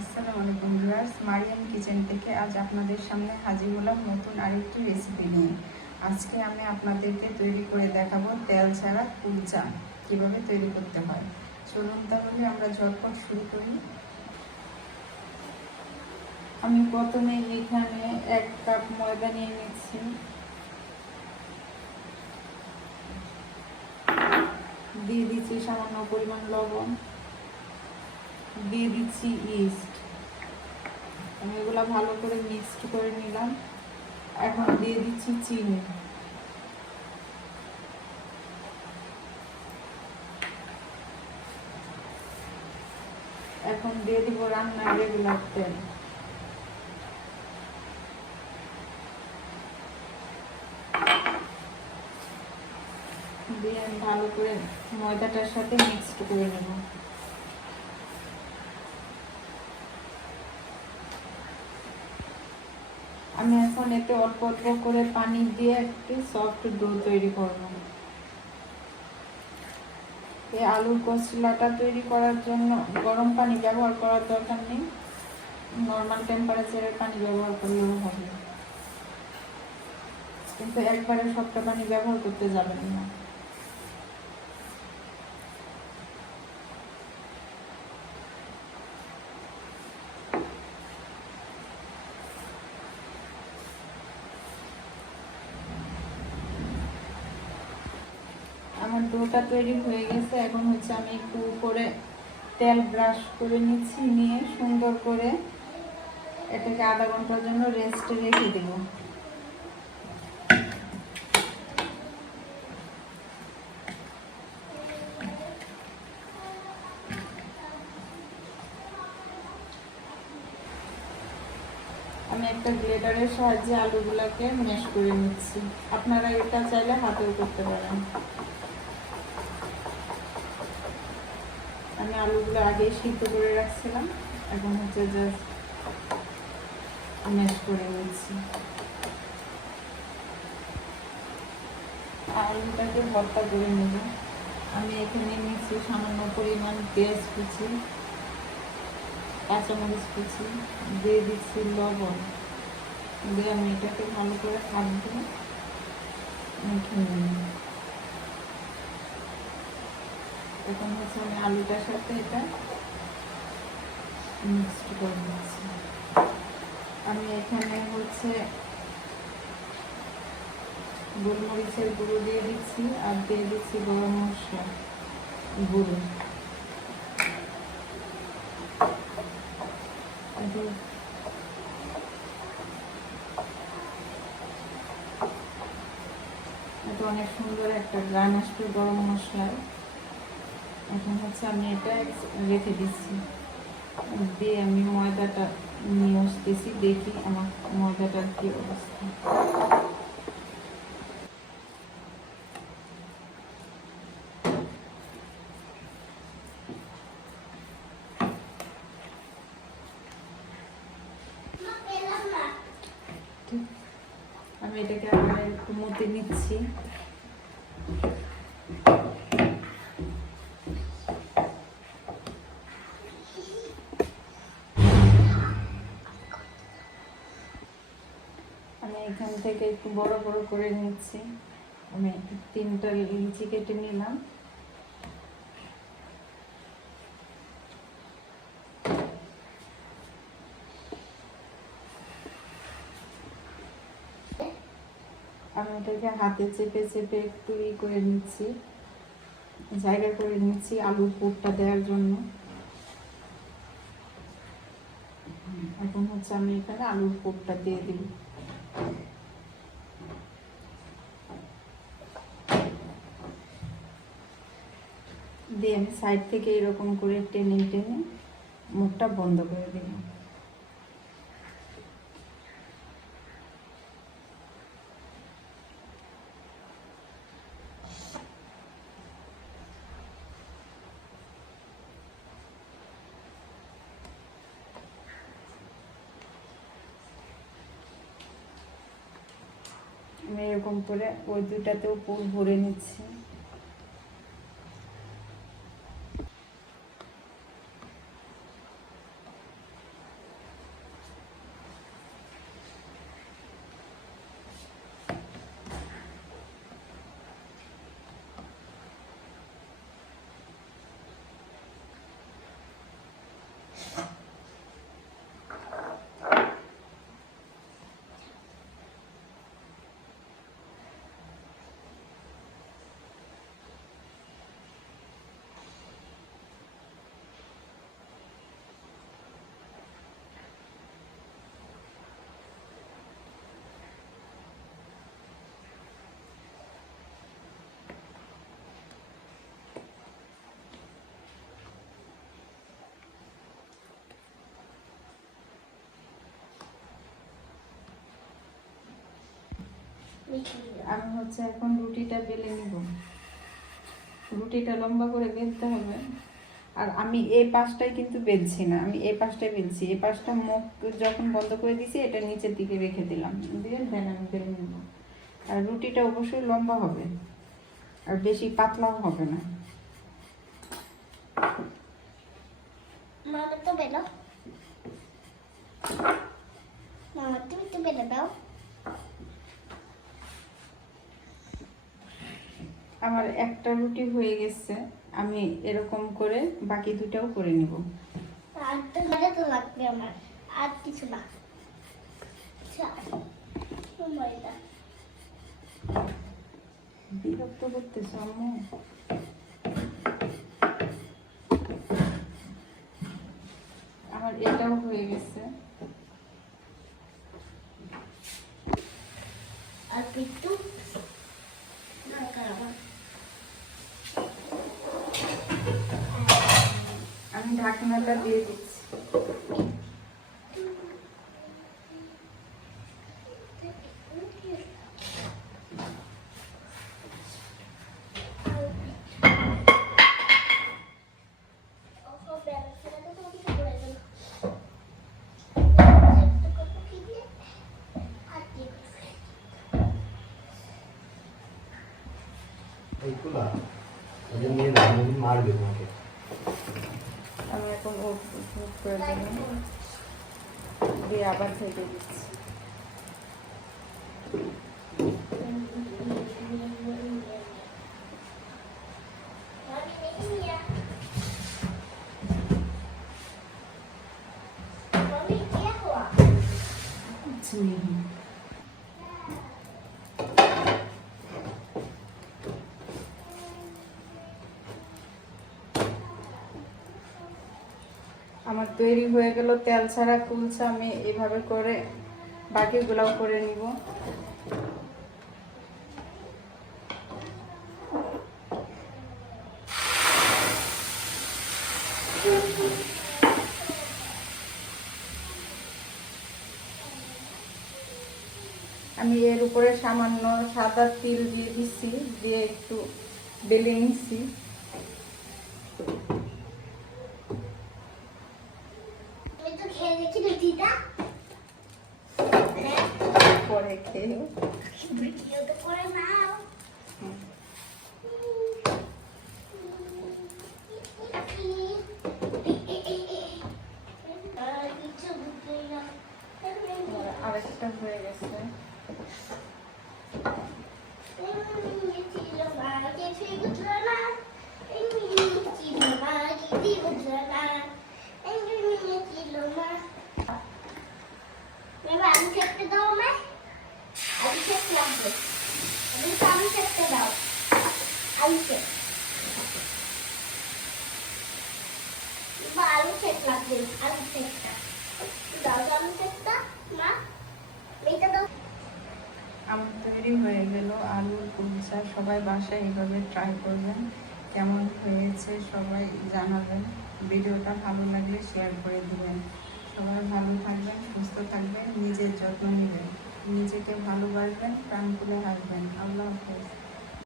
আসসালামু আলাইকুম viewers, Mariam kitchen থেকে আজ আপনাদের সামনে হাজির হলাম নতুন আরেকটি রেসিপি নিয়ে। আজকে আমি আপনাদেরকে তৈরি করে দেখাবো তেল ছাড়া কুলচা কিভাবে তৈরি করতে হয়। চলুন তাহলে আমরা ঝটপট শুরু করি। আমি প্রথমে এখানে 1 কাপ ময়দা নিয়ে নিচ্ছি, দিয়ে দিচ্ছি সামান্য পরিমাণ লবণ, দিয়ে দিচ্ছি ইস্ট। আমি এগুলো ভালো করে মিক্সড করে নিলাম। এখন দিয়ে দিচ্ছি চিনি। এখন দিয়ে দিব রান্নার রেগুলার তেল। দিয়ে আমি ভালো করে ময়দাটার সাথে মিক্সড করে নেব। আমি এখন এতে অল্প অল্প করে পানি দিয়ে একটি সফট ডো তৈরি করব। এই আলুর কচলাটা তৈরি করার জন্য গরম পানি ব্যবহার করার দরকার নেই, নর্মাল টেম্পারেচারের পানি ব্যবহার করলেও হবে, কিন্তু একবারে সবটা পানি ব্যবহার করতে যাবেন না। আমার ডোটা তৈরি হয়ে গেছে। এখন হচ্ছে আমি একটু উপরে তেল ব্রাশ করে নিচ্ছি, নিয়ে সুন্দর করে এটাকে আধা ঘন্টার জন্য রেস্টে রেখে দেব। আমি একটা গ্রেটারের সাহায্যে আলুগুলোকে ম্যাশ করে নিচ্ছি। আপনারা এটা চাইলে হাতেও করতে পারেন। আমি আলুগুলো আগে সিদ্ধ করে রাখছিলাম, এখন হচ্ছে জাস্ট ম্যাশ করে নিচ্ছি। আলুটাকে ভর্তা করে নেব। আমি এখানে নিচ্ছি সামান্য পরিমাণ পেঁয়াজ কুচি, কাঁচামরিচ কুচি, দিয়ে দিচ্ছি লবণ, দিয়ে আমি এটাকে ভালো করে হাত দিয়ে মেখে নিই। এখন হচ্ছে আমি আলুটার সাথে এটা মিক্সড করে দিচ্ছি। আমি এখানে হচ্ছে গোলমরিচের গুঁড়ো দিয়ে দিচ্ছি, আর দিয়ে দিচ্ছি গরম মশলা গুঁড়ো। এটা অনেক সুন্দর একটা গ্রান আসবে গরম মশলার। এখন হচ্ছে আমি এটা রেখে দিচ্ছি, দিয়ে আমি ময়দাটা নিয়ে আসতেছি, দেখি আমার ময়দাটার কি অবস্থা। আমি এটাকে আবার একটু মতে নিচ্ছি। আমি এখান থেকে একটু বড় বড় করে নিচ্ছি। আমি 3টা লিচি কেটে নিলাম। আমি এটাকে হাতে চেপে চেপে একটু করে নিচ্ছি, জায়গা করে নিচ্ছি আলুর পুরটা দেওয়ার জন্য। এখন হচ্ছে আমি এখানে আলুর পুরটা দিয়ে দিব। দিয়ে আমি সাইড থেকে এরকম করে টেনে টেনে মুখটা বন্ধ করে দিলাম। আমি এরকম করে ওই দুটাতেও পুর ভরে নিচ্ছি। আমি হচ্ছে এখন রুটিটা বেলে নিব। রুটিটা লম্বা করে বেলতে হবে। আর আমি এই পাশটাই কিন্তু বেলছি না, আমি এই পাশটাই বেলছি। এই পাশটা মুখ যখন বন্ধ করে দিছি এটা নিচের দিকে রেখে দিলাম, দিয়ে দেন আমি বেলে নেব। আর রুটিটা অবশ্যই লম্বা হবে, আর বেশি পাতলাও হবে না। মামা তো বেলো, মামা তুমি তো বেলে দাও। আমার একটা রুটি হয়ে গেছে, আমি এরকম করে বাকি দুটাও করে নিব। আর তো মজা তো লাগবে আমার, আর কিছু না। বিরক্ত করতেছ আম্মু? আমার এটাও হয়ে গেছে। আর একটু আমি ঢাকনাটা দিয়ে দিচ্ছি। মারবে তোমাকে। আমি এখন ওট করে দিলাম, দিয়ে আবার থেকে দিচ্ছি। আমার তৈরি হয়ে গেল তেল ছাড়া কুলচা। আমি এভাবে করে বাকিগুলাও করে নিব। আমি এর উপরে সামান্য সাদা তিল দিয়ে দিচ্ছি, দিয়ে একটু বেলে নিচ্ছি। পরে খেয়ে আরেকটা হয়ে গেছে। আমি খেতে দাও আমায়, আমি খেতে লাগবে, আমি খেতে দাও, আলু খেতে, আলু খেতে লাগবে, আলু খেতে দাও, আলু খেতে মা, এইটা দাও। আমার তৈরি হয়ে গেল আলুর কুলচা। সবাই বাসায় এইভাবে ট্রাই করবেন, কেমন হয়েছে সবাই জানাবেন। ভিডিওটা ভালো লাগলে শেয়ার করে দিবেন। সবাই ভালো থাকবেন, সুস্থ থাকবেন, নিজের যত্ন নেবেন, নিজেকে ভালোবাসবেন, প্রাণ খুলে হাসবেন। আল্লাহ হাফেজ।